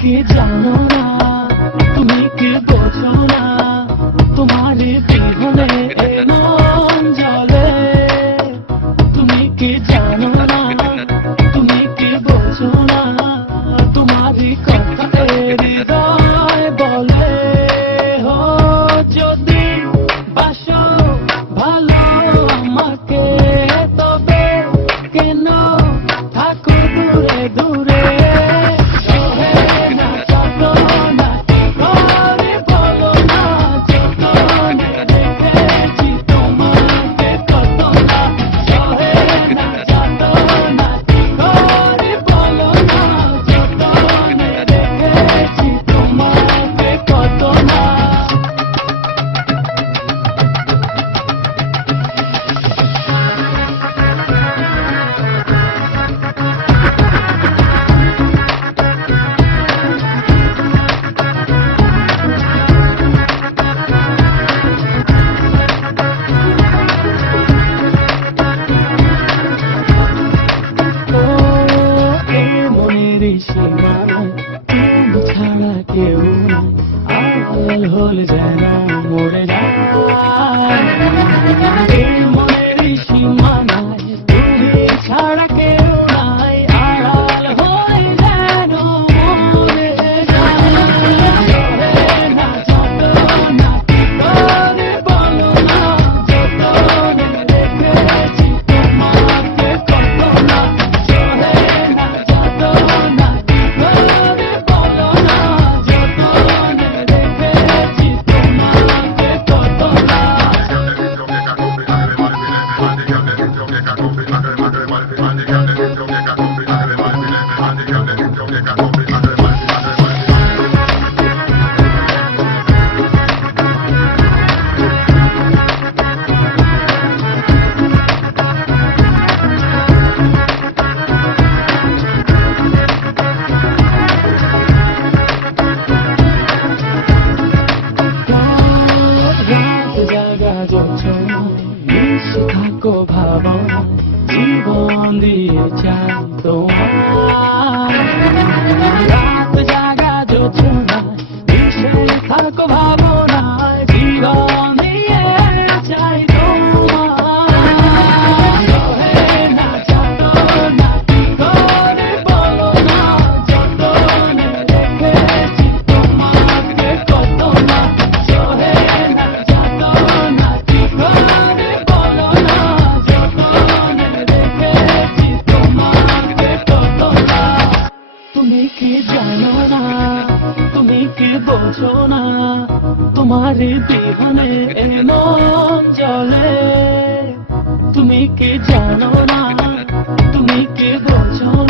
কি জানো না, তুমি কি বোঝো না, তোমার বিহনে এ মন জ্বলে। তুমি কি জানো না, তুমি কি বোঝো না, তোমারই কথা হৃদয় বলে। হো যদি বাসো ভালো আমাকে, তবে কেন থাকো দূরে দূরে। তুমি ছাড়া কেউ আড়াল হলে যেন মরে যায়। মনের সীমানায় তুমি ছাড়া কেউ নাই, আড়াল হয়ে যেন মরে যায়। না যত না কি করে বলো না, যত রেখেছি তোমাকে কত না। না যত না কি করে বলো না, যত রেখেছি তোমাকে কত না। থাকো ভাবনা, জীবন দিয়ে চাই তোমার। রাত জাগা যোজনা, মিশে থাকো ভাবনায়, জীবন দিয়ে চাই তোমার। না যত না কি করে বলো না, যত রেখেছি তোমাকে কত না। না যত না কি করে বলো না, যত রেখেছি তোমাকে কত না। তুমি কি জানো না, তুমি কি বোঝো না, তোমার বিহনে এ মন জ্বলে। তুমি কি জানো না, তুমি কি বোঝো না।